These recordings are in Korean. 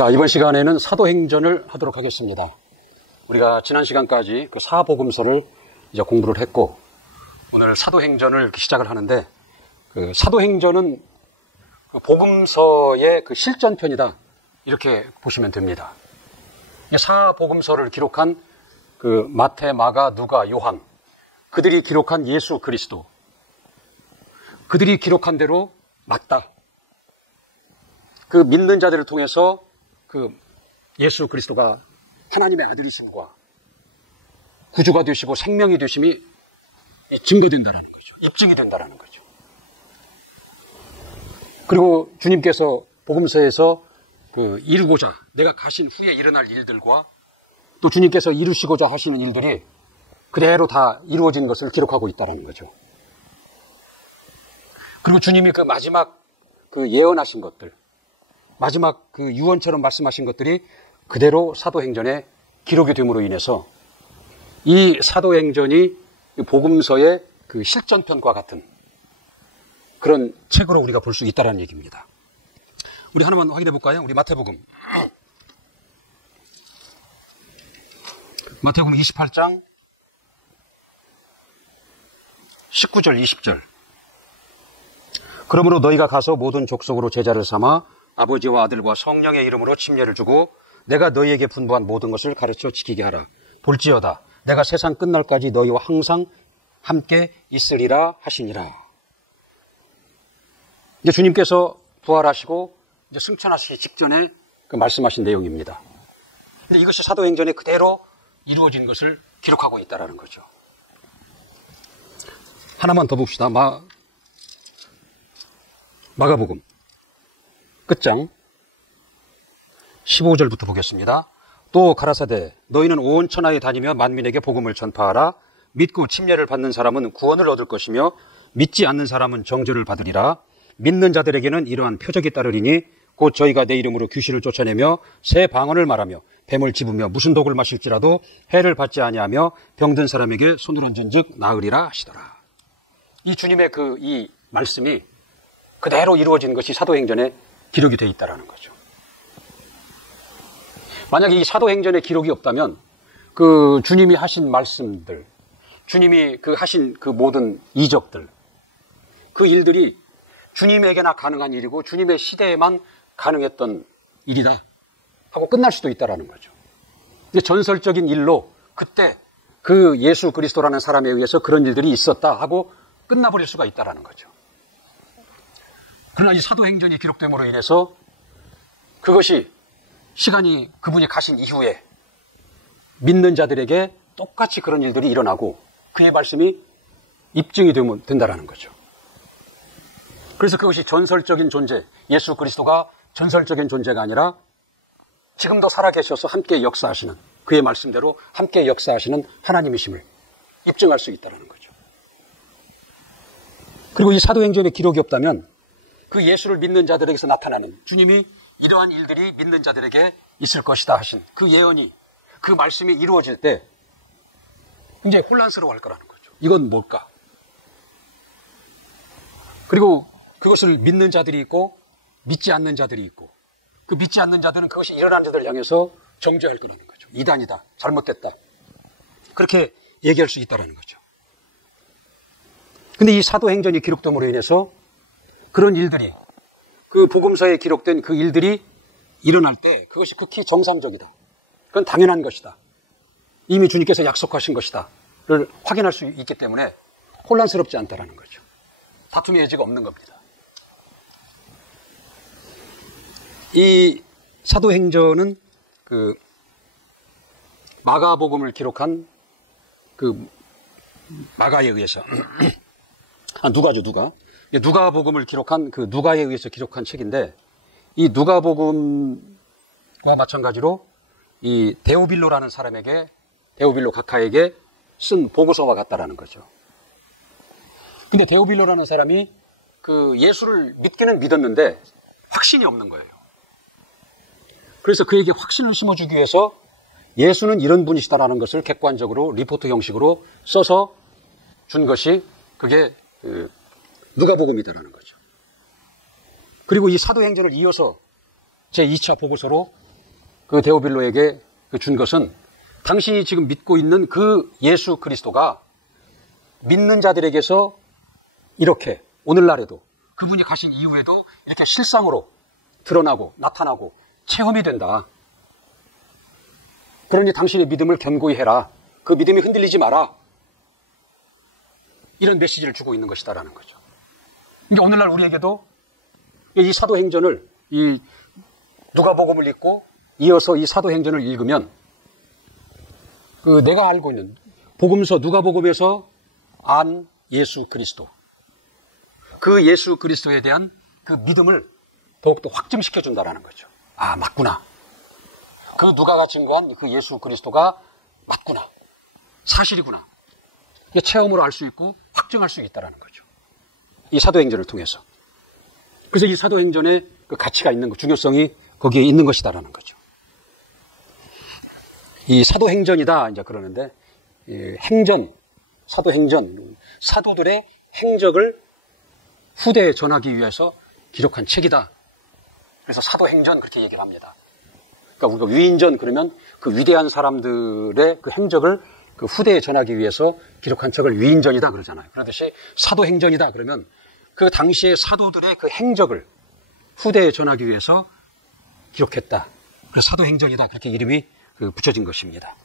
자, 이번 시간에는 사도행전을 하도록 하겠습니다. 우리가 지난 시간까지 그 사복음서를 이제 공부를 했고, 오늘 사도행전을 시작을 하는데, 그 사도행전은 그 복음서의 그 실전편이다, 이렇게 보시면 됩니다. 사복음서를 기록한 그 마태, 마가, 누가, 요한, 그들이 기록한 예수 그리스도, 그들이 기록한 대로 맞다. 그 믿는 자들을 통해서 그 예수 그리스도가 하나님의 아들이심과 구주가 되시고 생명이 되심이 증거된다는 거죠. 입증이 된다는 거죠. 그리고 주님께서 복음서에서 그 이루고자, 내가 가신 후에 일어날 일들과 또 주님께서 이루시고자 하시는 일들이 그대로 다 이루어진 것을 기록하고 있다는 거죠. 그리고 주님이 그 마지막 그 예언하신 것들, 마지막 그 유언처럼 말씀하신 것들이 그대로 사도행전에 기록이 됨으로 인해서 이 사도행전이 복음서의 그 실전편과 같은 그런 책으로 우리가 볼 수 있다는 얘기입니다. 우리 하나만 확인해 볼까요? 우리 마태복음 28장 19절 20절. 그러므로 너희가 가서 모든 족속으로 제자를 삼아 아버지와 아들과 성령의 이름으로 침례를 주고 내가 너희에게 분부한 모든 것을 가르쳐 지키게 하라. 볼지어다 내가 세상 끝날까지 너희와 항상 함께 있으리라 하시니라. 이제 주님께서 부활하시고 이제 승천하시기 직전에 그 말씀하신 내용입니다. 근데 이것이 사도행전에 그대로 이루어진 것을 기록하고 있다는 거죠. 하나만 더 봅시다. 마가복음 끝장 15절부터 보겠습니다. 또 가라사대 너희는 온 천하에 다니며 만민에게 복음을 전파하라. 믿고 침례를 받는 사람은 구원을 얻을 것이며 믿지 않는 사람은 정죄를 받으리라. 믿는 자들에게는 이러한 표적이 따르리니 곧 저희가 내 이름으로 귀신을 쫓아내며 새 방언을 말하며 뱀을 집으며 무슨 독을 마실지라도 해를 받지 아니하며 병든 사람에게 손을 얹은즉 나으리라 하시더라. 이 주님의 이 말씀이 그대로 이루어진 것이 사도행전에 기록이 되어 있다는 거죠. 만약에 이 사도행전에 기록이 없다면 그 주님이 하신 말씀들, 주님이 그 하신 그 모든 이적들, 그 일들이 주님에게나 가능한 일이고 주님의 시대에만 가능했던 일이다 하고 끝날 수도 있다는 거죠. 근데 전설적인 일로 그때 그 예수 그리스도라는 사람에 의해서 그런 일들이 있었다 하고 끝나버릴 수가 있다는 거죠. 그러나 이 사도행전이 기록됨으로 인해서 그것이 시간이 그분이 가신 이후에 믿는 자들에게 똑같이 그런 일들이 일어나고 그의 말씀이 입증이 된다는 거죠. 그래서 그것이 전설적인 존재, 예수 그리스도가 전설적인 존재가 아니라 지금도 살아계셔서 함께 역사하시는 그의 말씀대로 함께 역사하시는 하나님이심을 입증할 수 있다는 거죠. 그리고 이 사도행전에 기록이 없다면 그 예수를 믿는 자들에게서 나타나는 주님이 이러한 일들이 믿는 자들에게 있을 것이다 하신 그 예언이, 그 말씀이 이루어질 때 굉장히 혼란스러워할 거라는 거죠. 이건 뭘까? 그리고 그것을 믿는 자들이 있고 믿지 않는 자들이 있고 그 믿지 않는 자들은 그것이 일어난 자들을 향해서 정죄할 거라는 거죠. 이단이다, 잘못됐다, 그렇게 얘기할 수 있다는 거죠. 근데 이 사도행전이 기록됨으로 인해서 그런 일들이, 그 복음서에 기록된 그 일들이 일어날 때 그것이 극히 정상적이다, 그건 당연한 것이다, 이미 주님께서 약속하신 것이다를 확인할 수 있기 때문에 혼란스럽지 않다라는 거죠. 다툼의 여지가 없는 겁니다. 이 사도행전은 그 마가복음을 기록한 그 마가에 의해서 누가복음을 기록한 그 누가에 의해서 기록한 책인데, 이 누가복음과 마찬가지로 이 데오빌로라는 사람에게, 데오빌로 각하에게 쓴 보고서와 같다라는 거죠. 근데 데오빌로라는 사람이 그 예수를 믿기는 믿었는데 확신이 없는 거예요. 그래서 그에게 확신을 심어주기 위해서 예수는 이런 분이시다라는 것을 객관적으로 리포트 형식으로 써서 준 것이 그게 누가복음이다라는 거죠. 그리고 이 사도행전을 이어서 제2차 보고서로 그 데오빌로에게 준 것은 당신이 지금 믿고 있는 그 예수 그리스도가 믿는 자들에게서 이렇게 오늘날에도 그분이 가신 이후에도 이렇게 실상으로 드러나고 나타나고 체험이 된다. 그러니 당신의 믿음을 견고히 해라. 그 믿음이 흔들리지 마라. 이런 메시지를 주고 있는 것이다라는 거죠. 그러니까 오늘날 우리에게도 이 사도행전을, 이 누가복음을 읽고 이어서 이 사도행전을 읽으면 그 내가 알고 있는 복음서 누가복음에서 안 예수 그리스도, 그 예수 그리스도에 대한 그 믿음을 더욱더 확증시켜 준다라는 거죠. 아, 맞구나. 그 누가가 증거한 그 예수 그리스도가 맞구나. 사실이구나. 체험으로 알 수 있고 확증할 수 있다라는 거죠. 이 사도행전을 통해서. 그래서 이 사도행전의 그 가치가 있는 것, 중요성이 거기에 있는 것이다라는 거죠. 이 사도행전이다 이제 그러는데, 행전, 사도행전, 사도들의 행적을 후대에 전하기 위해서 기록한 책이다. 그래서 사도행전 그렇게 얘기를 합니다. 그러니까 우리가 위인전 그러면 그 위대한 사람들의 그 행적을 그 후대에 전하기 위해서 기록한 책을 위인전이다 그러잖아요. 그러듯이 사도행전이다 그러면 그 당시의 사도들의 그 행적을 후대에 전하기 위해서 기록했다. 그래서 사도행전이다 그렇게 이름이 붙여진 것입니다.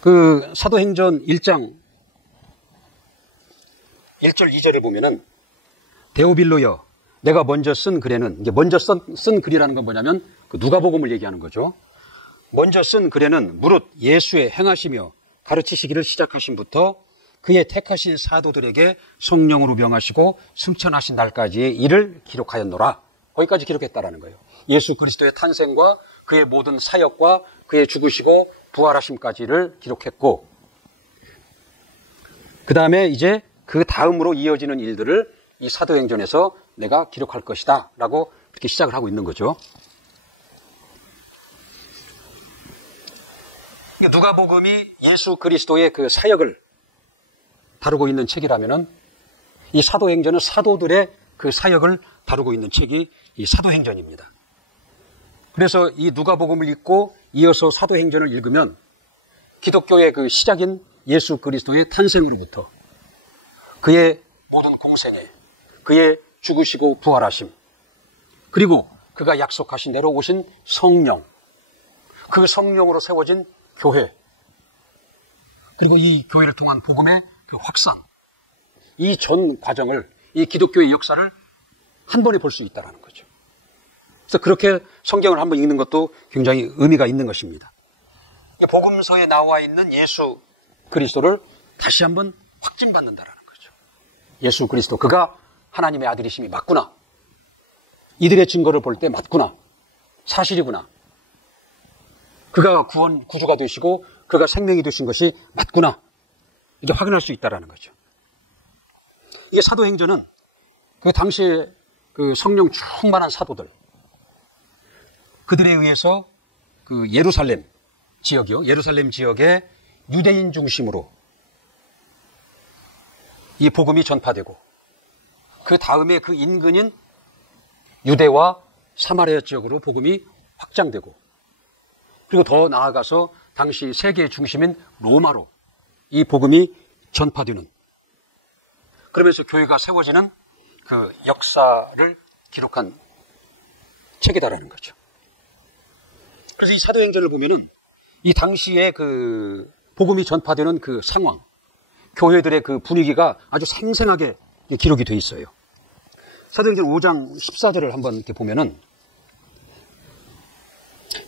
그 사도행전 1장 1절 2절에 보면은 데오빌로여 내가 먼저 쓴 글에는, 이게 먼저 쓴 글이라는 건 뭐냐면 그 누가복음을 얘기하는 거죠. 먼저 쓴 글에는 무릇 예수의 행하시며 가르치시기를 시작하신부터 그의 택하신 사도들에게 성령으로 명하시고 승천하신 날까지의 일을 기록하였노라. 거기까지 기록했다라는 거예요. 예수 그리스도의 탄생과 그의 모든 사역과 그의 죽으시고 부활하심까지를 기록했고, 그 다음에 이제 그 다음으로 이어지는 일들을 이 사도행전에서 내가 기록할 것이다 라고 이렇게 시작을 하고 있는 거죠. 누가복음이 예수 그리스도의 그 사역을 다루고 있는 책이라면은 이 사도행전은 사도들의 그 사역을 다루고 있는 책이 이 사도행전입니다. 그래서 이 누가복음을 읽고 이어서 사도행전을 읽으면 기독교의 그 시작인 예수 그리스도의 탄생으로부터 그의 모든 공생애, 그의 죽으시고 부활하심, 그리고 그가 약속하신 대로 오신 성령, 그 성령으로 세워진 교회, 그리고 이 교회를 통한 복음의 그 확산, 이 전 과정을, 이 기독교의 역사를 한 번에 볼 수 있다는 거죠. 그래서 그렇게 성경을 한번 읽는 것도 굉장히 의미가 있는 것입니다. 복음서에 나와 있는 예수 그리스도를 다시 한번 확증받는다는 거죠. 예수 그리스도, 그가 하나님의 아들이심이 맞구나. 이들의 증거를 볼 때 맞구나. 사실이구나. 그가 구주가 되시고 그가 생명이 되신 것이 맞구나. 이제 확인할 수 있다는 거죠. 이게 사도행전은 그 당시에 그 성령 충만한 사도들, 그들에 의해서 그 예루살렘 지역의 유대인 중심으로 이 복음이 전파되고, 그 다음에 그 인근인 유대와 사마리아 지역으로 복음이 확장되고, 그리고 더 나아가서 당시 세계의 중심인 로마로 이 복음이 전파되는, 그러면서 교회가 세워지는 그 역사를 기록한 책이다라는 거죠. 그래서 이 사도행전을 보면은 이 당시에 그 복음이 전파되는 그 상황, 교회들의 그 분위기가 아주 생생하게 기록이 돼 있어요. 사도행전 5장 14절을 한번 이렇게 보면은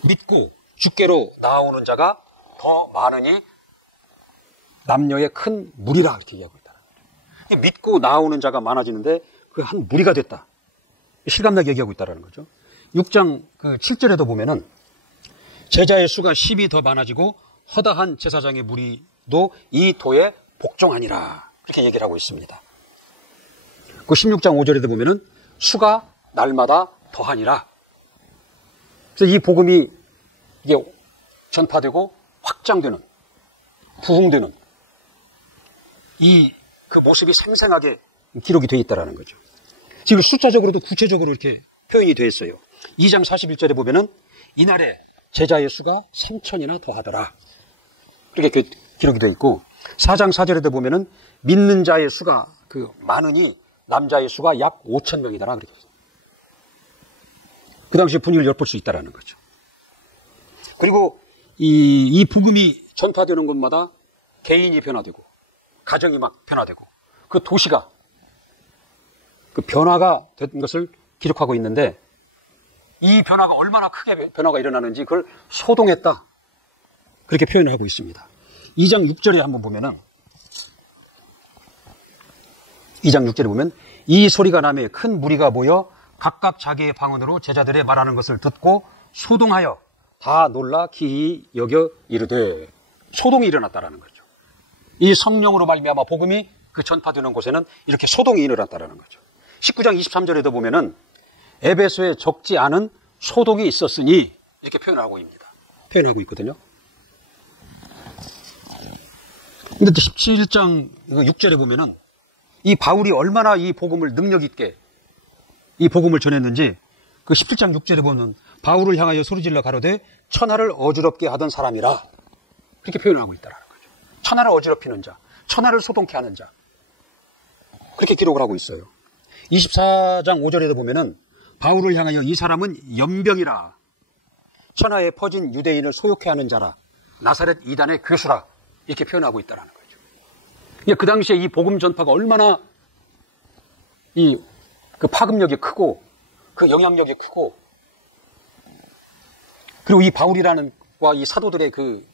믿고 주께로 나아오는 자가 더 많으니 남녀의 큰 무리라 이렇게 얘기하고 있다. 믿고 나아오는 자가 많아지는데 그 한 무리가 됐다. 실감나게 얘기하고 있다는 거죠. 6장 그 7절에도 보면은 제자의 수가 10이 더 많아지고 허다한 제사장의 무리도 이 도에 복종하니라. 그렇게 얘기를 하고 있습니다. 그 16장 5절에도 보면은 수가 날마다 더하니라. 그래서 이 복음이 이게 전파되고 확장되는, 부흥되는 이 그 모습이 생생하게 기록이 되어 있다는 거죠. 지금 숫자적으로도 구체적으로 이렇게 표현이 되어 있어요. 2장 41절에 보면은 이날에 제자의 수가 3천이나 더하더라. 그렇게 기록이 되어 있고 4장 4절에도 보면은 믿는 자의 수가 많으니 남자의 수가 약 5천 명이더라. 그렇게 했어요. 그 당시 분위기를 엿볼 수 있다는 거죠. 그리고 이 복음이 전파되는 곳마다 개인이 변화되고 가정이 막 변화되고 그 도시가 그 변화가 된 것을 기록하고 있는데 이 변화가 얼마나 크게 변화가 일어나는지 그걸 소동했다. 그렇게 표현을 하고 있습니다. 2장 6절에 한번 보면은 2장 6절에 보면 이 소리가 나매 큰 무리가 모여 각각 자기의 방언으로 제자들의 말하는 것을 듣고 소동하여 다 놀라 기이 여겨 이르되 소동이 일어났다라는 거죠. 이 성령으로 말미암아 복음이 그 전파되는 곳에는 이렇게 소동이 일어났다라는 거죠. 19장 23절에도 보면은 에베소에 적지 않은 소동이 있었으니 이렇게 표현하고 있거든요. 근데 17장 6절에 보면은 이 바울이 얼마나 이 복음을 능력 있게 이 복음을 전했는지 그 17장 6절에 보면 바울을 향하여 소리질러 가로되 천하를 어지럽게 하던 사람이라 그렇게 표현하고 있다라는 거죠. 천하를 어지럽히는 자, 천하를 소동케 하는 자 그렇게 기록을 하고 있어요. 24장 5절에도 보면은 바울을 향하여 이 사람은 연병이라 천하에 퍼진 유대인을 소욕해 하는 자라 나사렛 이단의 교수라 이렇게 표현하고 있다는 거죠. 그 당시에 이 복음 전파가 얼마나 그 파급력이 크고 그 영향력이 크고 그리고 이 바울이라는 이 사도들의 그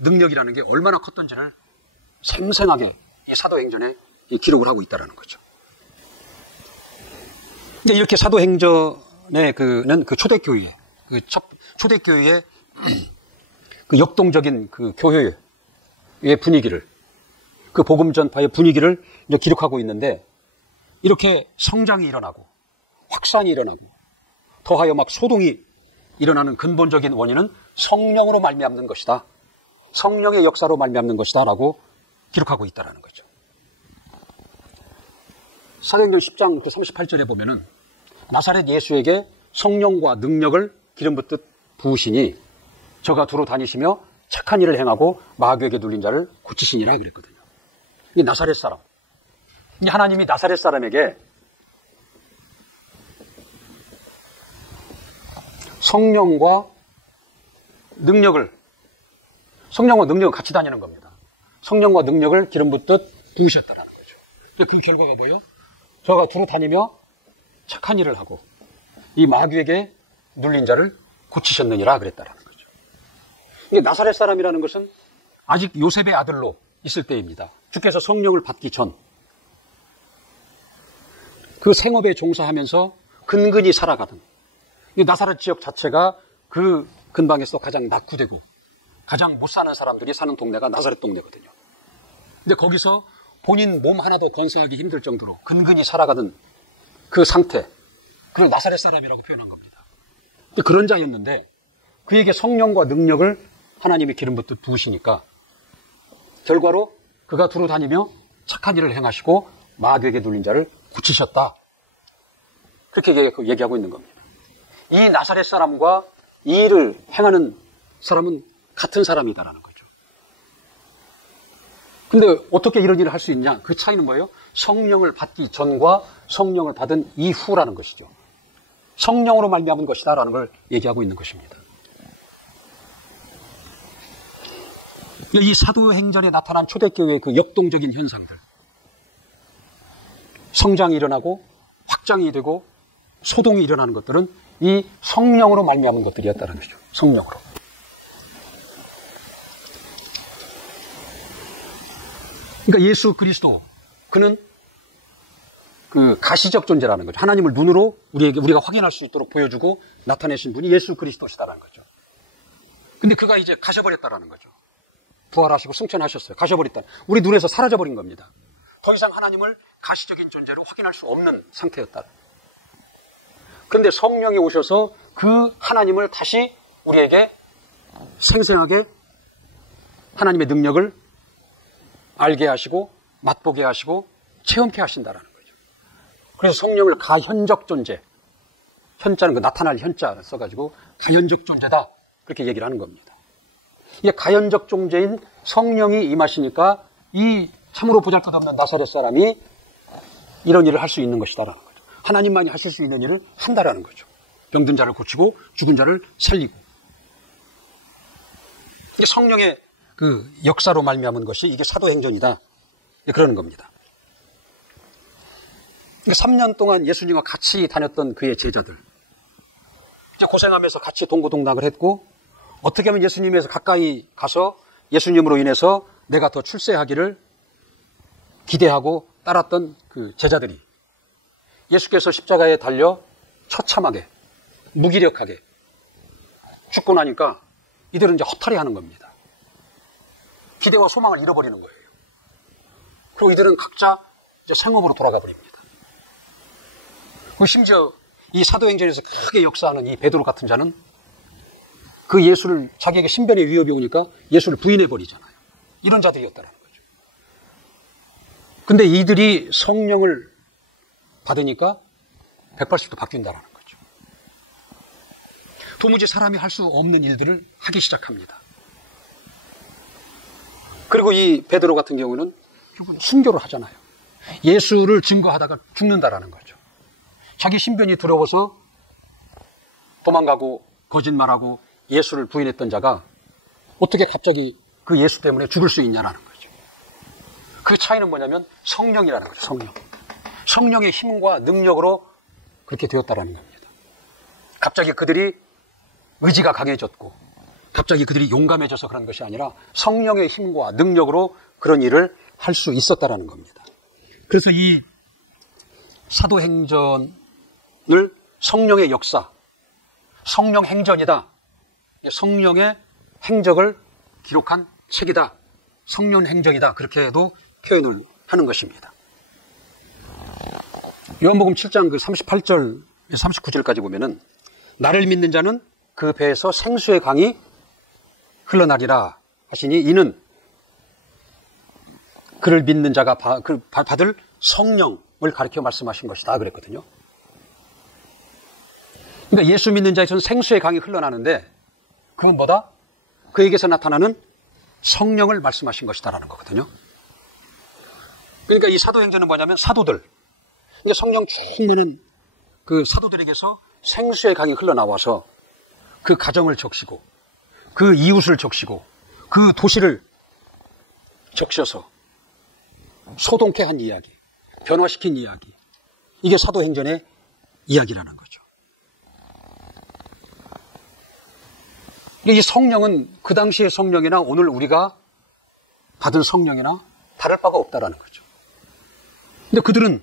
능력이라는 게 얼마나 컸던지를 생생하게 이 사도행전에 기록을 하고 있다는 거죠. 이렇게 사도행전의 그는 그 초대교회, 초대교회의 그 역동적인 그 교회의 분위기를, 그 복음 전파의 분위기를 이제 기록하고 있는데, 이렇게 성장이 일어나고, 확산이 일어나고, 더하여 막 소동이 일어나는 근본적인 원인은 성령으로 말미암는 것이다. 성령의 역사로 말미암는 것이다. 라고 기록하고 있다는 거죠. 사도행전 10장 38절에 보면은 나사렛 예수에게 성령과 능력을 기름 붓듯 부으시니 저가 두루 다니시며 착한 일을 행하고 마귀에게 눌린 자를 고치시니라 그랬거든요. 이 나사렛 사람. 하나님이 나사렛 사람에게 성령과 능력을 같이 다니는 겁니다. 성령과 능력을 기름 붓듯 부으셨다는 거죠. 그 결과가 뭐예요? 저가 두루 다니며 착한 일을 하고 이 마귀에게 눌린 자를 고치셨느니라 그랬다는 거죠. 나사렛 사람이라는 것은 아직 요셉의 아들로 있을 때입니다. 주께서 성령을 받기 전 그 생업에 종사하면서 근근히 살아가던 이 나사렛 지역 자체가 그 근방에서 가장 낙후되고 가장 못 사는 사람들이 사는 동네가 나사렛 동네거든요. 근데 거기서 본인 몸 하나도 건강하기 힘들 정도로 근근히 살아가던 그 상태, 그걸 나사렛 사람이라고 표현한 겁니다. 근데 그런 자였는데 그에게 성령과 능력을 하나님이 기름 붓듯 부으시니까 결과로 그가 두루 다니며 착한 일을 행하시고 마귀에게 눌린 자를 고치셨다. 그렇게 얘기하고 있는 겁니다. 이 나사렛 사람과 이 일을 행하는 사람은 같은 사람이다라는 거죠. 근데 어떻게 이런 일을 할 수 있냐? 그 차이는 뭐예요? 성령을 받기 전과 성령을 받은 이후라는 것이죠. 성령으로 말미암은 것이다라는 걸 얘기하고 있는 것입니다. 이 사도행전에 나타난 초대교회의 그 역동적인 현상들, 성장이 일어나고 확장이 되고 소동이 일어나는 것들은 이 성령으로 말미암은 것들이었다는 것이죠. 성령으로. 그러니까 예수 그리스도, 그는 그 가시적 존재라는 거죠. 하나님을 눈으로 우리가 확인할 수 있도록 보여주고 나타내신 분이 예수 그리스도시다라는 거죠. 근데 그가 이제 가셔버렸다라는 거죠. 부활하시고 승천하셨어요. 가셔버렸다. 우리 눈에서 사라져버린 겁니다. 더 이상 하나님을 가시적인 존재로 확인할 수 없는 상태였다. 그런데 성령이 오셔서 그 하나님을 다시 우리에게 생생하게 하나님의 능력을 알게 하시고 맛보게 하시고 체험케 하신다라는 거죠. 그래서 성령을 가현적 존재, 현자는 그 나타날 현자를 써가지고 가연적 존재다. 그렇게 얘기를 하는 겁니다. 이게 가연적 존재인 성령이 임하시니까 이 참으로 보잘것없는 나사렛 사람이 이런 일을 할 수 있는 것이다라는 거죠. 하나님만이 하실 수 있는 일을 한다라는 거죠. 병든 자를 고치고 죽은 자를 살리고. 이게 성령의 그 역사로 말미암은 것이 이게 사도행전이다. 그러는 겁니다. 3년 동안 예수님과 같이 다녔던 그의 제자들. 이제 고생하면서 같이 동고동락을 했고, 어떻게 하면 예수님에서 가까이 가서 예수님으로 인해서 내가 더 출세하기를 기대하고 따랐던 그 제자들이 예수께서 십자가에 달려 처참하게, 무기력하게 죽고 나니까 이들은 이제 허탈해 하는 겁니다. 기대와 소망을 잃어버리는 거예요. 그리고 이들은 각자 이제 생업으로 돌아가 버립니다. 그리고 심지어 이 사도행전에서 크게 역사하는 이 베드로 같은 자는 그 예수를 자기에게 신변의 위협이 오니까 예수를 부인해 버리잖아요. 이런 자들이었다는 거죠. 근데 이들이 성령을 받으니까 180도 바뀐다는 거죠. 도무지 사람이 할 수 없는 일들을 하기 시작합니다. 그리고 이 베드로 같은 경우는 순교를 하잖아요. 예수를 증거하다가 죽는다라는 거죠. 자기 신변이 두려워서 도망가고 거짓말하고 예수를 부인했던 자가 어떻게 갑자기 그 예수 때문에 죽을 수 있냐라는 거죠. 그 차이는 뭐냐면 성령이라는 거죠. 성령. 성령의 힘과 능력으로 그렇게 되었다라는 겁니다. 갑자기 그들이 의지가 강해졌고 갑자기 그들이 용감해져서 그런 것이 아니라 성령의 힘과 능력으로 그런 일을 할 수 있었다라는 겁니다. 그래서 이 사도행전을 성령의 역사, 성령 행전이다. 성령의 행적을 기록한 책이다. 성령 행전이다. 그렇게도 표현을 하는 것입니다. 요한복음 7장 그 38절, 39절까지 보면은 나를 믿는 자는 그 배에서 생수의 강이 흘러나리라 하시니 이는 그를 믿는 자가 받을 성령을 가리켜 말씀하신 것이다 그랬거든요. 그러니까 예수 믿는 자에서는 생수의 강이 흘러나는데 그건 뭐다? 그에게서 나타나는 성령을 말씀하신 것이다라는 거거든요. 그러니까 이 사도행전은 뭐냐면 사도들, 이제 성령 충만한 그 사도들에게서 생수의 강이 흘러나와서 그 가정을 적시고 그 이웃을 적시고 그 도시를 적셔서 소동케 한 이야기, 변화시킨 이야기, 이게 사도행전의 이야기라는 거죠. 이 성령은 그 당시의 성령이나 오늘 우리가 받은 성령이나 다를 바가 없다라는 거죠. 근데 그들은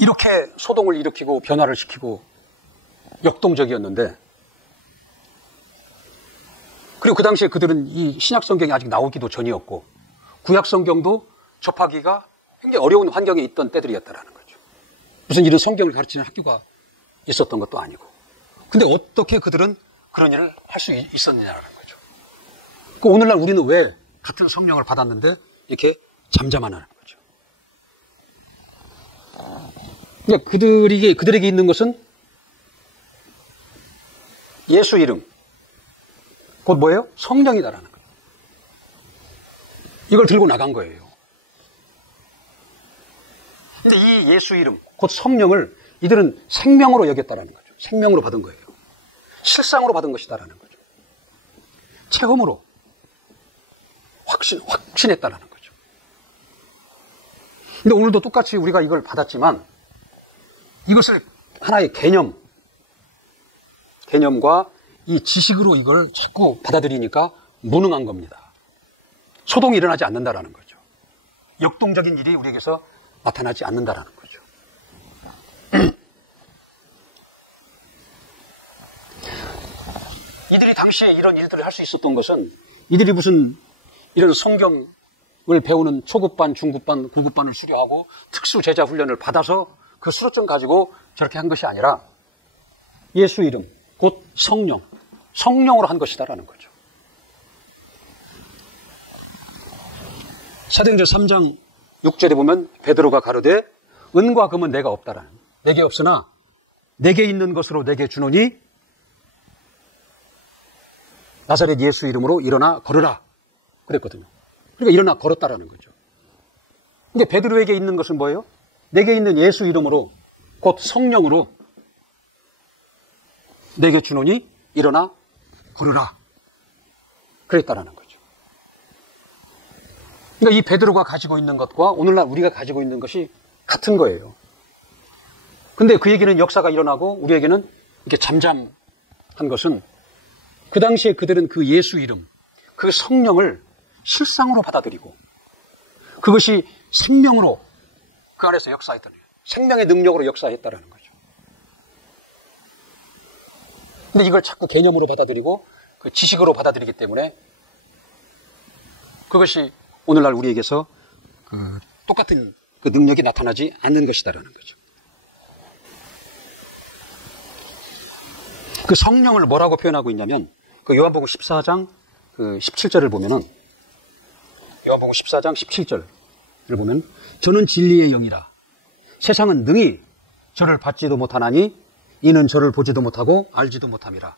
이렇게 소동을 일으키고 변화를 시키고 역동적이었는데, 그리고 그 당시에 그들은 이 신약 성경이 아직 나오기도 전이었고 구약 성경도 접하기가 굉장히 어려운 환경에 있던 때들이었다라는 거죠. 무슨 이런 성경을 가르치는 학교가 있었던 것도 아니고. 근데 어떻게 그들은 그런 일을 할 수 있었느냐라는 거죠. 그 오늘날 우리는 왜 같은 성령을 받았는데 이렇게 잠잠하냐는 거죠. 그러니까 그들에게 있는 것은 예수 이름, 곧 뭐예요? 성령이다라는 거예요. 이걸 들고 나간 거예요. 근데 이 예수 이름, 곧 성령을 이들은 생명으로 여겼다라는 거죠. 생명으로 받은 거예요. 실상으로 받은 것이다라는 거죠. 체험으로 확신했다라는 거죠. 근데 오늘도 똑같이 우리가 이걸 받았지만 이것을 하나의 개념과 이 지식으로 이걸 자꾸 받아들이니까 무능한 겁니다. 소동이 일어나지 않는다라는 거죠. 역동적인 일이 우리에게서 나타나지 않는다라는 거죠. 이들이 당시에 이런 일들을 할 수 있었던 것은 이들이 무슨 이런 성경을 배우는 초급반, 중급반, 고급반을 수료하고 특수 제자 훈련을 받아서 그 수료증 가지고 저렇게 한 것이 아니라 예수 이름, 곧 성령으로 한 것이다라는 거죠. 사도행전 3장 6절에 보면 베드로가 가로되 은과 금은 내가 없다라는, 내게 없으나 내게 있는 것으로 내게 주노니 나사렛 예수 이름으로 일어나 걸으라 그랬거든요. 그러니까 일어나 걸었다라는 거죠. 근데 베드로에게 있는 것은 뭐예요? 내게 있는 예수 이름으로 곧 성령으로 내게 주노니 일어나 걸으라 그랬다라는 거죠. 그러니까 이 베드로가 가지고 있는 것과 오늘날 우리가 가지고 있는 것이 같은 거예요. 근데 그에게는 역사가 일어나고 우리에게는 이렇게 잠잠한 것은 그 당시에 그들은 그 예수 이름, 그 성령을 실상으로 받아들이고 그것이 생명으로 그 안에서 역사했던 거예요. 생명의 능력으로 역사했다라는 거죠. 근데 이걸 자꾸 개념으로 받아들이고 그 지식으로 받아들이기 때문에 그것이 오늘날 우리에게서 똑같은 그 능력이 나타나지 않는 것이다라는 거죠. 그 성령을 뭐라고 표현하고 있냐면 그 요한복음 14장 그 17절을 보면은 요한복음 14장 17절을 보면 저는 진리의 영이라 세상은 능히 저를 받지도 못하나니 이는 저를 보지도 못하고 알지도 못함이라.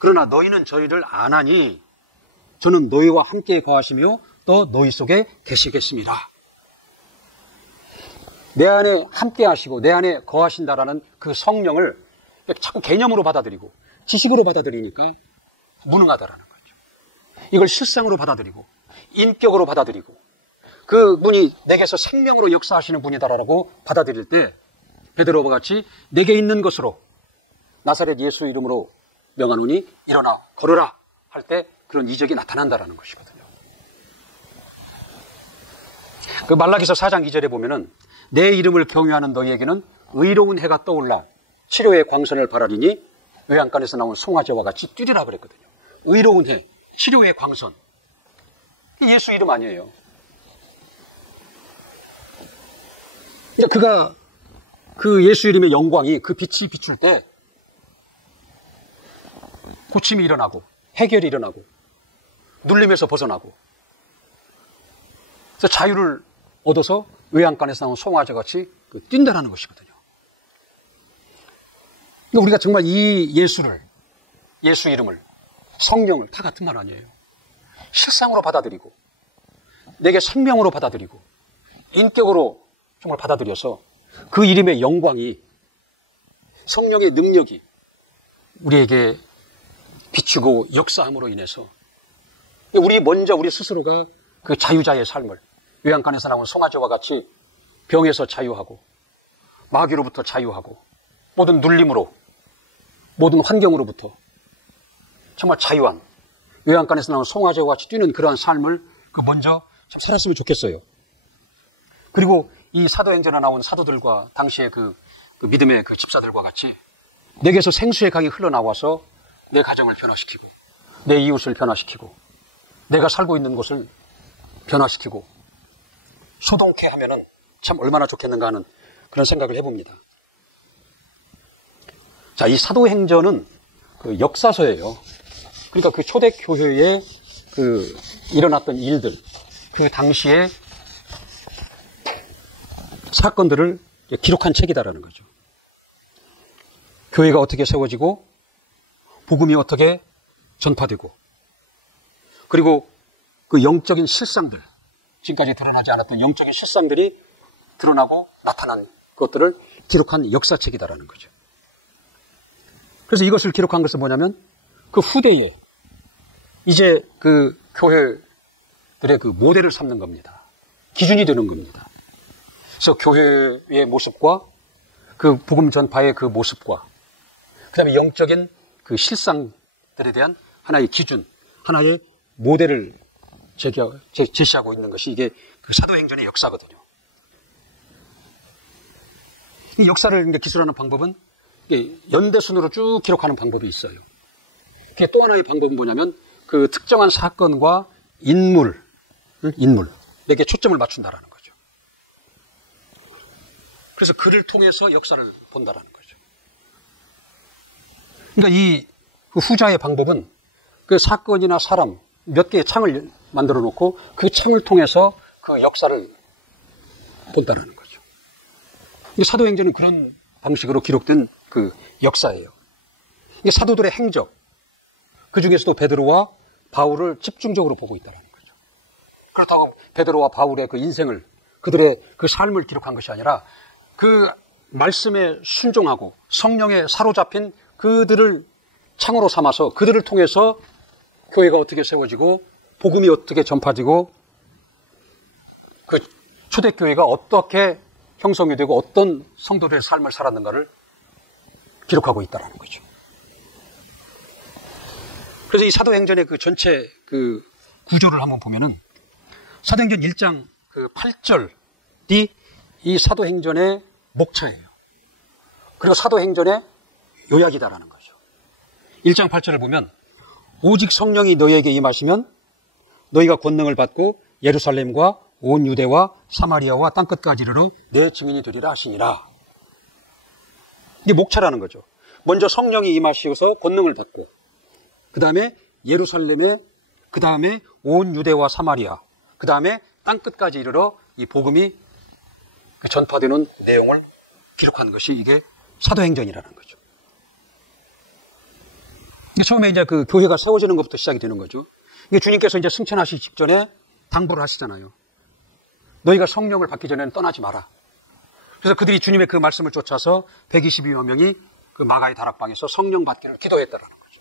그러나 너희는 저희를 아나니 저는 너희와 함께 거하시며 또 너희 속에 계시겠습니다. 내 안에 함께 하시고 내 안에 거하신다라는 그 성령을 자꾸 개념으로 받아들이고 지식으로 받아들이니까 무능하다라는 거죠. 이걸 실상으로 받아들이고 인격으로 받아들이고 그 분이 내게서 생명으로 역사하시는 분이다라고 받아들일 때 베드로와 같이 내게 있는 것으로 나사렛 예수 이름으로 명하노니 일어나 걸으라 할 때 그런 이적이 나타난다라는 것이거든요. 그 말라기서 4장 2절에 보면은 내 이름을 경유하는 너희에게는 의로운 해가 떠올라 치료의 광선을 바라리니 외양간에서 나온 송아지와 같이 뛰리라 그랬거든요. 의로운 해, 치료의 광선. 예수 이름 아니에요. 그러니까 그가 그 예수 이름의 영광이 그 빛이 비출 때 고침이 일어나고 해결이 일어나고 눌림에서 벗어나고 그래서 자유를 얻어서 외양간에서 나온 송아지 같이 뛴다라는 것이거든요. 그러니까 우리가 정말 이 예수를, 예수 이름을, 성령을 다 같은 말 아니에요. 실상으로 받아들이고 내게 생명으로 받아들이고 인격으로 정말 받아들여서 그 이름의 영광이 성령의 능력이 우리에게 비추고 역사함으로 인해서 우리 스스로가 그 자유자의 삶을 외양간에서 나온 송아지와 같이 병에서 자유하고 마귀로부터 자유하고 모든 눌림으로 모든 환경으로부터 정말 자유한 외양간에서 나온 송아지와 같이 뛰는 그러한 삶을 먼저 참 살았으면 좋겠어요. 그리고 이 사도행전에 나온 사도들과 당시의 그 믿음의 그 집사들과 같이 내게서 생수의 강이 흘러나와서 내 가정을 변화시키고 내 이웃을 변화시키고 내가 살고 있는 곳을 변화시키고 소동케 하면은 참 얼마나 좋겠는가 하는 그런 생각을 해봅니다. 자, 이 사도행전은 그 역사서예요. 그러니까 그 초대교회에 그 일어났던 일들, 그 당시에 사건들을 기록한 책이다라는 거죠. 교회가 어떻게 세워지고 복음이 어떻게 전파되고 그리고 그 영적인 실상들, 지금까지 드러나지 않았던 영적인 실상들이 드러나고 나타난 것들을 기록한 역사책이다라는 거죠. 그래서 이것을 기록한 것은 뭐냐면 그 후대에 이제 그 교회들의 그 모델을 삼는 겁니다. 기준이 되는 겁니다. 그래서 교회의 모습과 그 복음 전파의 그 모습과 그 다음에 영적인 그 실상들에 대한 하나의 기준, 하나의 모델을 제시하고 있는 것이 이게 그 사도행전의 역사거든요. 이 역사를 이제 기술하는 방법은 연대순으로 쭉 기록하는 방법이 있어요. 그게 또 하나의 방법은 뭐냐면 그 특정한 사건과 인물에게 초점을 맞춘다라는 거죠. 그래서 그를 통해서 역사를 본다라는 거죠. 그러니까 이 후자의 방법은 그 사건이나 사람 몇 개의 창을 만들어 놓고 그 창을 통해서 그 역사를 본다는 거죠. 사도행전은 그런 방식으로 기록된 그 역사예요. 이게 사도들의 행적, 그 중에서도 베드로와 바울을 집중적으로 보고 있다는 거죠. 그렇다고 베드로와 바울의 그 인생을, 그들의 그 삶을 기록한 것이 아니라 그 말씀에 순종하고 성령에 사로잡힌 그들을 창으로 삼아서 그들을 통해서 교회가 어떻게 세워지고 복음이 어떻게 전파되고 그 초대교회가 어떻게 형성이 되고 어떤 성도들의 삶을 살았는가를 기록하고 있다는 거죠. 그래서 이 사도행전의 그 전체 그 구조를 한번 보면은 사도행전 1장 그 8절이 이 사도행전의 목차예요. 그리고 사도행전의 요약이다라는 거죠. 1장 8절을 보면 오직 성령이 너희에게 임하시면 너희가 권능을 받고 예루살렘과 온 유대와 사마리아와 땅끝까지 이르러 내 증인이 되리라 하시니라. 이게 목차라는 거죠. 먼저 성령이 임하시어서 권능을 받고 그 다음에 예루살렘에 그 다음에 온 유대와 사마리아 그 다음에 땅끝까지 이르러 이 복음이 전파되는 내용을 기록한 것이 이게 사도행전이라는 거죠. 처음에 이제 그 교회가 세워지는 것부터 시작이 되는 거죠. 이게 주님께서 이제 승천하시기 직전에 당부를 하시잖아요. 너희가 성령을 받기 전에는 떠나지 마라. 그래서 그들이 주님의 그 말씀을 쫓아서 120여 명이 그 마가의 다락방에서 성령 받기를 기도했다라는 거죠.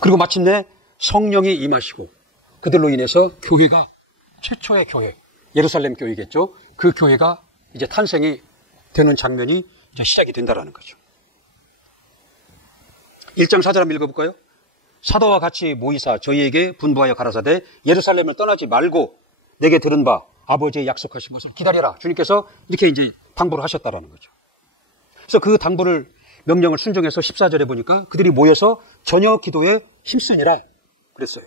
그리고 마침내 성령이 임하시고 그들로 인해서 교회가 최초의 교회, 예루살렘 교회겠죠. 그 교회가 이제 탄생이 되는 장면이 이제 시작이 된다라는 거죠. 1장 4절 한번 읽어볼까요? 사도와 같이 모이사 저희에게 분부하여 가라사대 예루살렘을 떠나지 말고 내게 들은 바 아버지의 약속하신 것을 기다리라. 주님께서 이렇게 이제 당부를 하셨다라는 거죠. 그래서 그 당부를 명령을 순종해서 14절에 보니까 그들이 모여서 저녁 기도에 힘쓰니라 그랬어요.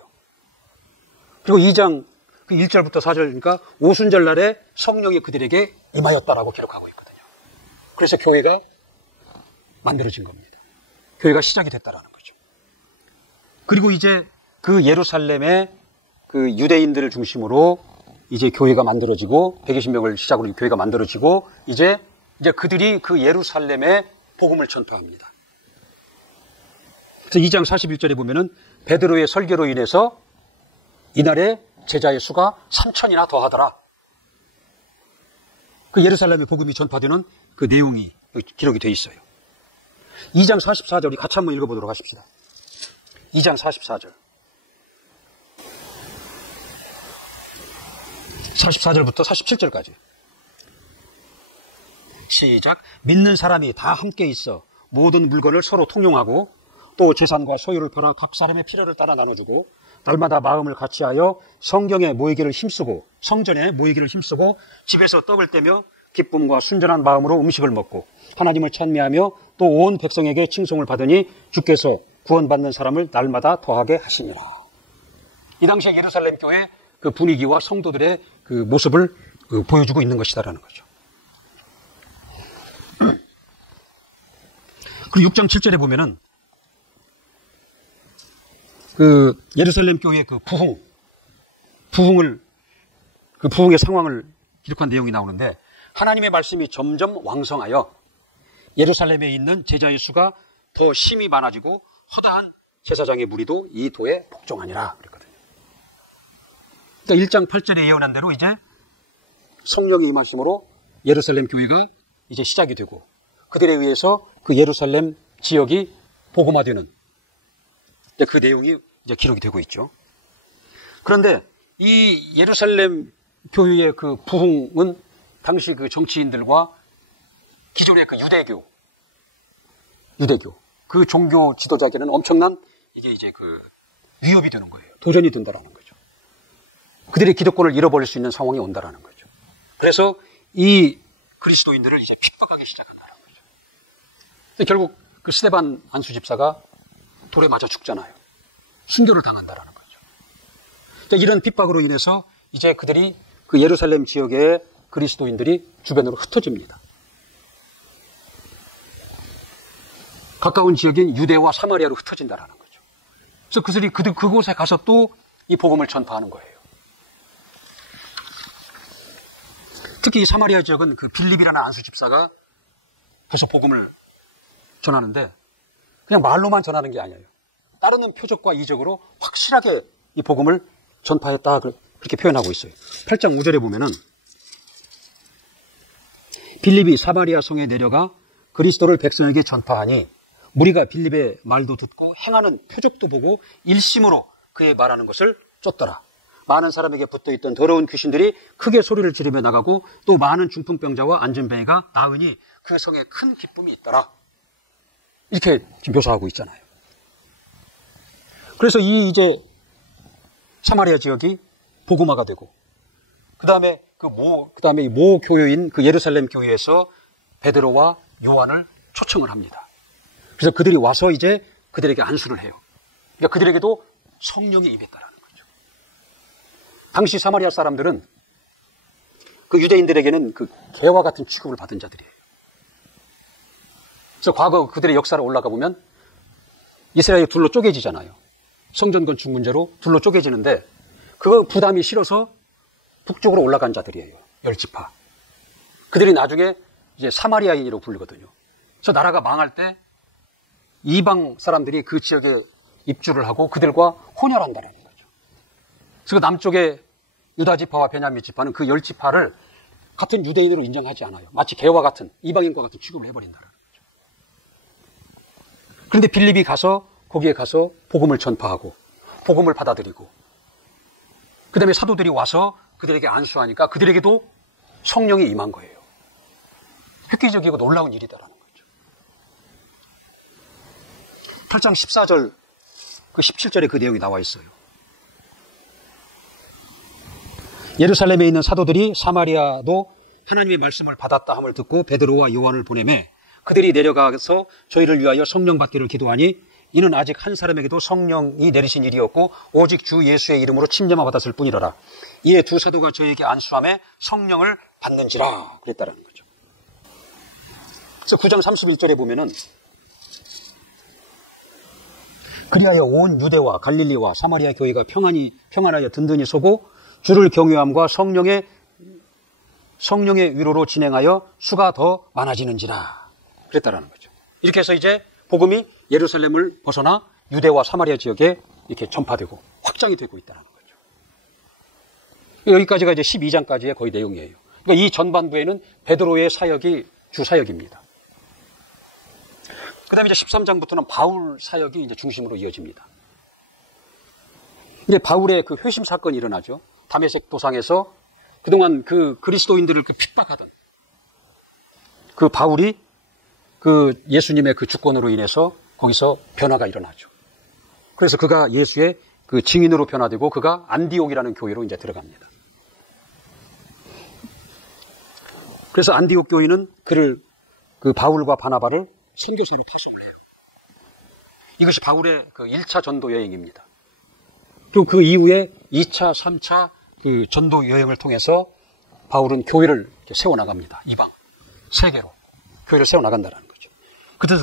그리고 2장 그 1절부터 4절이니까 오순절 날에 성령이 그들에게 임하였다라고 기록하고 있거든요. 그래서 교회가 만들어진 겁니다. 교회가 시작이 됐다라는 거죠. 그리고 이제 그 예루살렘의 그 유대인들을 중심으로 이제 교회가 만들어지고 120명을 시작으로 교회가 만들어지고 이제 그들이 그 예루살렘에 복음을 전파합니다. 그래서 2장 41절에 보면은 베드로의 설교로 인해서 이날에 제자의 수가 3,000이나 더하더라. 그 예루살렘의 복음이 전파되는 그 내용이 기록이 되어 있어요. 2장 44절 우리 같이 한번 읽어보도록 하십시다. 2장 44절. 44절부터 47절까지. 시작. 믿는 사람이 다 함께 있어 모든 물건을 서로 통용하고 또 재산과 소유를 팔아 각 사람의 필요를 따라 나눠주고 날마다 마음을 같이하여 성전에 모이기를 힘쓰고 집에서 떡을 떼며 기쁨과 순전한 마음으로 음식을 먹고 하나님을 찬미하며 또 온 백성에게 칭송을 받으니 주께서 구원받는 사람을 날마다 더하게 하시니라. 이 당시에 예루살렘 교회 그 분위기와 성도들의 그 모습을 보여주고 있는 것이다라는 거죠. 그리고 6장 7절에 보면은 그 예루살렘 교회의 그 부흥의 상황을 기록한 내용이 나오는데 하나님의 말씀이 점점 왕성하여 예루살렘에 있는 제자의 수가 더 심히 많아지고 허다한 제사장의 무리도 이 도에 복종하니라 그랬거든요. 그러니까 1장 8절에 예언한 대로 이제 성령의 임하심으로 예루살렘 교회가 이제 시작이 되고 그들에 의해서 그 예루살렘 지역이 복음화되는 그 내용이 이제 기록이 되고 있죠. 그런데 이 예루살렘 교회의 그 부흥은 당시 그 정치인들과 기존의 그 유대교 그 종교 지도자에게는 엄청난 이제 그 위협이 되는 거예요. 도전이 된다라는 거죠. 그들의 기득권을 잃어버릴 수 있는 상황이 온다라는 거죠. 그래서 이 그리스도인들을 이제 핍박하기 시작한다는 거죠. 결국 그 스데반 안수 집사가 돌에 맞아 죽잖아요. 순교를 당한다라는 거죠. 이런 핍박으로 인해서 이제 그들이 그 예루살렘 지역의 그리스도인들이 주변으로 흩어집니다. 가까운 지역인 유대와 사마리아로 흩어진다라는 거죠. 그래서 그들이 그곳에 가서 또 이 복음을 전파하는 거예요. 특히 이 사마리아 지역은 그 빌립이라는 안수 집사가 그래서 복음을 전하는데 그냥 말로만 전하는 게 아니에요. 따르는 표적과 이적으로 확실하게 이 복음을 전파했다 그렇게 표현하고 있어요. 8장 5절에 보면은 빌립이 사마리아 성에 내려가 그리스도를 백성에게 전파하니 무리가 빌립의 말도 듣고 행하는 표적도 보고 일심으로 그의 말하는 것을 쫓더라. 많은 사람에게 붙어있던 더러운 귀신들이 크게 소리를 지르며 나가고 또 많은 중풍병자와 안전뱅이가 나으니 그 성에 큰 기쁨이 있더라. 이렇게 지금 묘사하고 있잖아요. 그래서 이제 사마리아 지역이 복음화가 되고 그 다음에 이 모 교회인 그 예루살렘 교회에서 베드로와 요한을 초청을 합니다. 그래서 그들이 와서 이제 그들에게 안수를 해요. 그러니까 그들에게도 성령이 임했다라는 거죠. 당시 사마리아 사람들은 그 유대인들에게는 그 개와 같은 취급을 받은 자들이에요. 그래서 과거 그들의 역사를 올라가 보면 이스라엘이 둘로 쪼개지잖아요. 성전 건축 문제로 둘로 쪼개지는데 그 부담이 싫어서 북쪽으로 올라간 자들이에요. 10지파. 그들이 나중에 이제 사마리아인이라고 부르거든요. 그래서 나라가 망할 때 이방 사람들이 그 지역에 입주를 하고 그들과 혼혈한다는 거죠. 그래서 남쪽의 유다지파와 베냐민 지파는 그 10지파를 같은 유대인으로 인정하지 않아요. 마치 개와 같은 이방인과 같은 취급을 해버린다는 거죠. 그런데 빌립이 거기에 가서 복음을 전파하고 복음을 받아들이고 그 다음에 사도들이 와서 그들에게 안수하니까 그들에게도 성령이 임한 거예요. 획기적이고 놀라운 일이다라는 거죠. 8장 14절, 그 17절에 그 내용이 나와 있어요. 예루살렘에 있는 사도들이 사마리아도 하나님의 말씀을 받았다 함을 듣고 베드로와 요한을 보내매 그들이 내려가서 저희를 위하여 성령 받기를 기도하니 이는 아직 한 사람에게도 성령이 내리신 일이었고 오직 주 예수의 이름으로 침례만 받았을 뿐이라라. 이에 두 사도가 저에게 안수함에 성령을 받는지라 그랬다라는 거죠. 그래서 9장 31절에 보면은 그리하여 온 유대와 갈릴리와 사마리아 교회가 평안하여 든든히 서고 주를 경외함과 성령의 위로로 진행하여 수가 더 많아지는지라 그랬다라는 거죠. 이렇게 해서 이제 복음이 예루살렘을 벗어나 유대와 사마리아 지역에 이렇게 전파되고 확장이 되고 있다는 거죠. 여기까지가 이제 12장까지의 거의 내용이에요. 그러니까 이 전반부에는 베드로의 사역이 주 사역입니다. 그 다음에 이제 13장부터는 바울 사역이 이제 중심으로 이어집니다. 이제 바울의 그 회심 사건이 일어나죠. 다메섹 도상에서 그동안 그 그리스도인들을 핍박하던 그 바울이 그 예수님의 그 주권으로 인해서 거기서 변화가 일어나죠. 그래서 그가 예수의 그 증인으로 변화되고 그가 안디옥이라는 교회로 이제 들어갑니다. 그래서 안디옥 교회는 그 바울과 바나바를 선교사로 파송을 해요. 이것이 바울의 그 1차 전도 여행입니다. 또 그 이후에 2차, 3차 그 전도 여행을 통해서 바울은 교회를 세워나갑니다. 이방, 세계로 교회를 세워나간다는 거죠.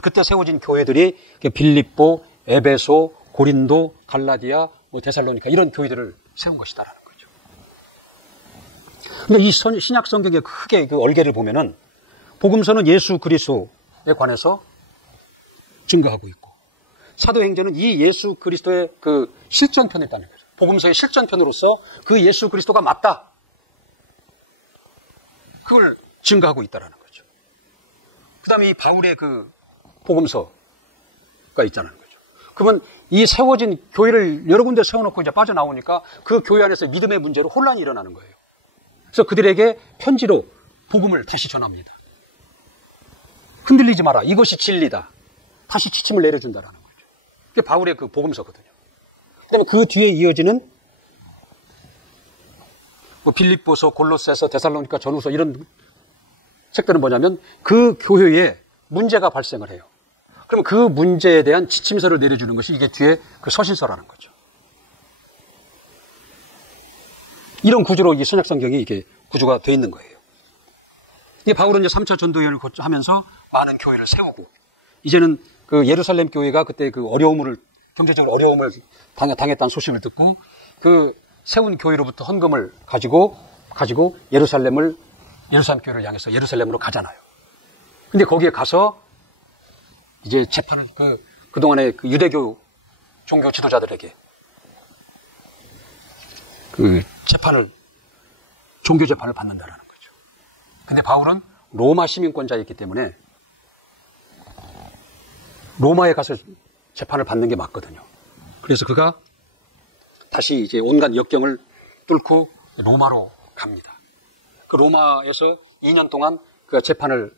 그때 세워진 교회들이 빌립보, 에베소, 고린도, 갈라디아, 데살로니가 이런 교회들을 세운 것이다라는 거죠. 근데 이 신약 성경의 크게 그 얼개를 보면은 복음서는 예수 그리스도에 관해서 증거하고 있고 사도행전은 이 예수 그리스도의 그 실전편을 있다는 거죠. 복음서의 실전편으로서 그 예수 그리스도가 맞다. 그걸 증거하고 있다라는 거죠. 그 다음에 이 바울의 그 복음서가 있다는 거죠. 그러면 이 세워진 교회를 여러 군데 세워놓고 이제 빠져나오니까 그 교회 안에서 믿음의 문제로 혼란이 일어나는 거예요. 그래서 그들에게 편지로 복음을 다시 전합니다. 흔들리지 마라. 이것이 진리다. 다시 지침을 내려준다라는 거죠. 그게 바울의 그 복음서거든요. 그다음에 그 뒤에 이어지는 빌립보서, 골로새서, 데살로니가, 전후서 이런 책들은 뭐냐면 그 교회에 문제가 발생을 해요. 그럼 그 문제에 대한 지침서를 내려주는 것이 이게 뒤에 그 서신서라는 거죠. 이런 구조로 이 신약 성경이 이게 구조가 되어 있는 거예요. 이 바울은 이제 3차 전도여행을 하면서 많은 교회를 세우고 이제는 그 예루살렘 교회가 그때 그 경제적으로 어려움을 당했다는 소식을 듣고 그 세운 교회로부터 헌금을 가지고 예루살렘 교회를 향해서 예루살렘으로 가잖아요. 근데 거기에 가서 이제 재판을, 그동안의 그 유대교 종교 지도자들에게 종교 재판을 받는다라는 거죠. 근데 바울은 로마 시민권자였기 때문에 로마에 가서 재판을 받는 게 맞거든요. 그래서 그가 다시 이제 온갖 역경을 뚫고 로마로 갑니다. 그 로마에서 2년 동안 그 재판을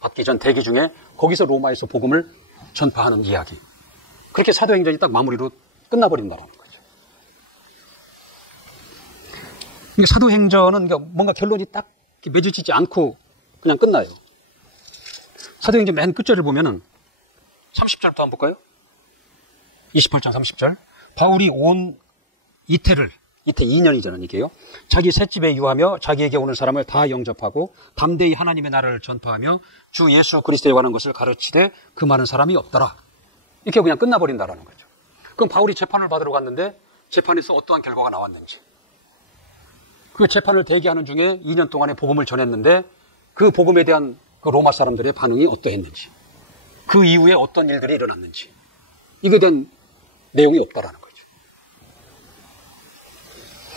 받기 전 대기 중에 거기서 로마에서 복음을 전파하는 이야기. 그렇게 사도행전이 딱 마무리로 끝나버린다는 거죠. 사도행전은 뭔가 결론이 딱 맺어지지 않고 그냥 끝나요. 사도행전 맨 끝절을 보면은 30절부터 한번 볼까요? 28장 30절. 바울이 온 이태 2년이잖아요, 이게요. 자기 셋집에 유하며 자기에게 오는 사람을 다 영접하고 담대히 하나님의 나라를 전파하며 주 예수 그리스도에 관한 것을 가르치되 그 많은 사람이 없더라. 이렇게 그냥 끝나버린다라는 거죠. 그럼 바울이 재판을 받으러 갔는데 재판에서 어떠한 결과가 나왔는지, 그 재판을 대기하는 중에 2년 동안의 복음을 전했는데 그 복음에 대한 그 로마 사람들의 반응이 어떠했는지, 그 이후에 어떤 일들이 일어났는지, 이거에 대한 내용이 없다라는 거죠.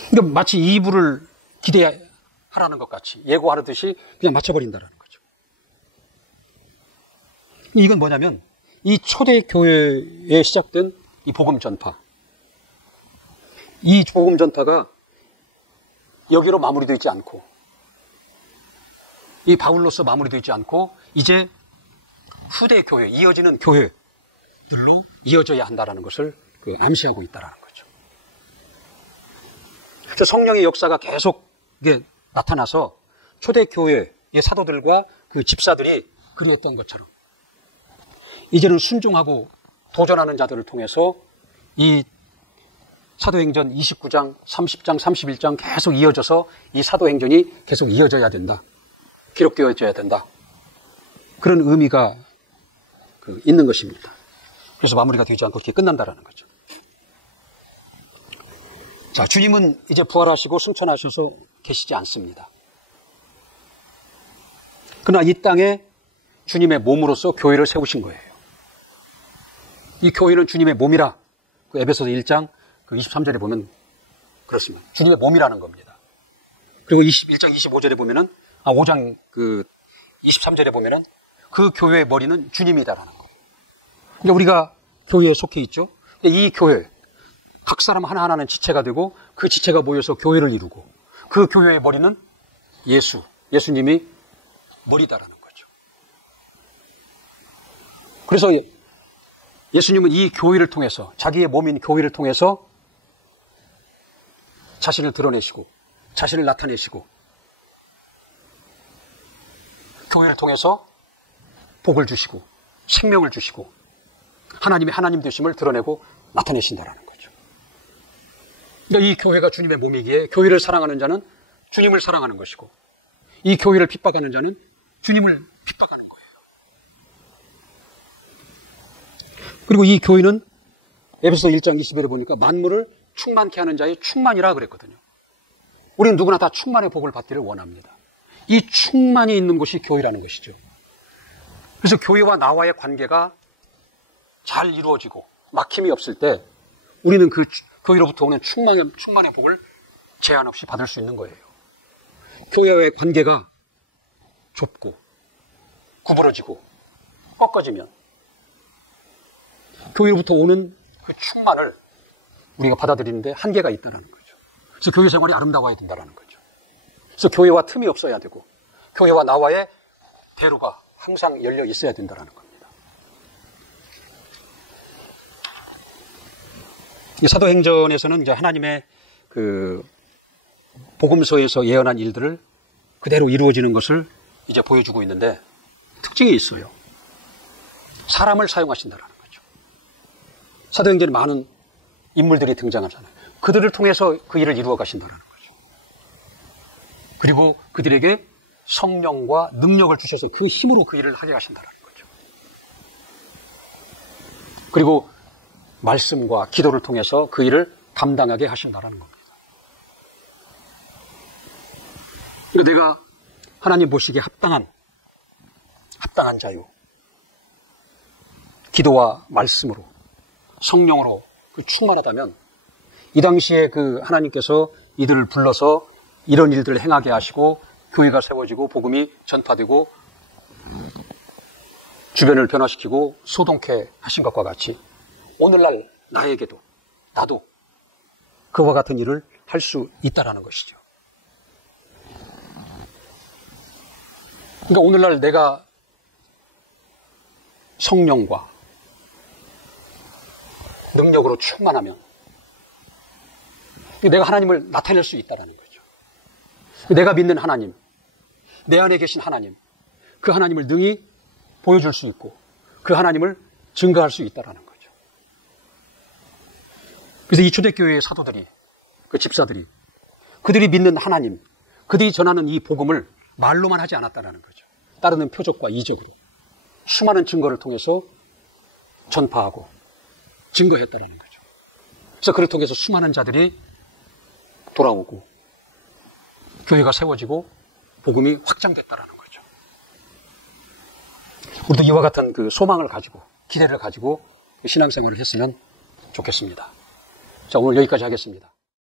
그러니까 마치 2부를 기대하라는 것 같이 예고하듯이 그냥 맞춰버린다라는 거죠. 이건 뭐냐면 이 초대교회에 시작된 이 복음 전파, 이 복음 전파가 여기로 마무리되어 있지 않고, 이 바울로서 마무리되어 있지 않고 이제 후대 교회, 이어지는 교회들로 이어져야 한다는 것을 암시하고 있다는 거죠. 그래서 성령의 역사가 계속 나타나서 초대교회의 사도들과 그 집사들이 그리했던 것처럼 이제는 순종하고 도전하는 자들을 통해서 이 사도행전 29장, 30장, 31장 계속 이어져서 이 사도행전이 계속 이어져야 된다. 기록되어져야 된다. 그런 의미가 있는 것입니다. 그래서 마무리가 되지 않고 이렇게 끝난다라는 거죠. 자, 주님은 이제 부활하시고 승천하셔서 계시지 않습니다. 그러나 이 땅에 주님의 몸으로서 교회를 세우신 거예요. 이 교회는 주님의 몸이라 에베소서 1장 23절에 보면 그렇습니다. 주님의 몸이라는 겁니다. 그리고 1장 25절에 보면은 5장 23절에 보면은 그 교회의 머리는 주님이다라는 거예요. 그러니까 우리가 교회에 속해 있죠. 이 교회 각 사람 하나하나는 지체가 되고 그 지체가 모여서 교회를 이루고 그 교회의 머리는 예수님이 머리다라는 거죠. 그래서 예수님은 이 교회를 통해서, 자기의 몸인 교회를 통해서 자신을 드러내시고 자신을 나타내시고 교회를 통해서 복을 주시고 생명을 주시고 하나님의 하나님 되심을 드러내고 나타내신다라는 거죠. 그러니까 이 교회가 주님의 몸이기에 교회를 사랑하는 자는 주님을 사랑하는 것이고 이 교회를 핍박하는 자는 주님을 핍박하는 거예요. 그리고 이 교회는 에베소 1장 20절에 보니까 만물을 충만케 하는 자의 충만이라 그랬거든요. 우리는 누구나 다 충만의 복을 받기를 원합니다. 이 충만이 있는 곳이 교회라는 것이죠. 그래서 교회와 나와의 관계가 잘 이루어지고 막힘이 없을 때 우리는 그 교회로부터 오는 충만의 복을 제한 없이 받을 수 있는 거예요. 교회와의 관계가 좁고 구부러지고 꺾어지면 교회로부터 오는 그 충만을 우리가 받아들이는데 한계가 있다는 거죠. 그래서 교회 생활이 아름다워야 된다는 거죠. 그래서 교회와 틈이 없어야 되고 교회와 나와의 대로가 항상 열려 있어야 된다는 겁니다. 이 사도행전에서는 이제 하나님의 그 복음서에서 예언한 일들을 그대로 이루어지는 것을 이제 보여주고 있는데 특징이 있어요. 사람을 사용하신다는 거죠. 사도행전에 많은 인물들이 등장하잖아요. 그들을 통해서 그 일을 이루어 가신다는 거죠. 그리고 그들에게 성령과 능력을 주셔서 그 힘으로 그 일을 하게 하신다는 거죠. 그리고 말씀과 기도를 통해서 그 일을 감당하게 하신다는 겁니다. 그러니까 내가 하나님 보시기에 합당한 합당한 자유, 기도와 말씀으로, 성령으로 충만하다면 이 당시에 하나님께서 이들을 불러서 이런 일들을 행하게 하시고 교회가 세워지고 복음이 전파되고 주변을 변화시키고 소동케 하신 것과 같이 오늘날 나에게도, 나도 그와 같은 일을 할 수 있다라는 것이죠. 그러니까 오늘날 내가 성령과 능력으로 충만하면 내가 하나님을 나타낼 수 있다는 거죠. 내가 믿는 하나님, 내 안에 계신 하나님, 그 하나님을 능히 보여줄 수 있고 그 하나님을 증거할 수 있다는 거죠. 그래서 이 초대교회의 사도들이, 그 집사들이, 그들이 믿는 하나님, 그들이 전하는 이 복음을 말로만 하지 않았다는 거죠. 따르는 표적과 이적으로 수많은 증거를 통해서 전파하고 증거했다는 거죠. 그래서 그를 통해서 수많은 자들이 돌아오고 교회가 세워지고 복음이 확장됐다는 거죠. 우리도 이와 같은 소망을 가지고 기대를 가지고 신앙생활을 했으면 좋겠습니다. 자, 오늘 여기까지 하겠습니다.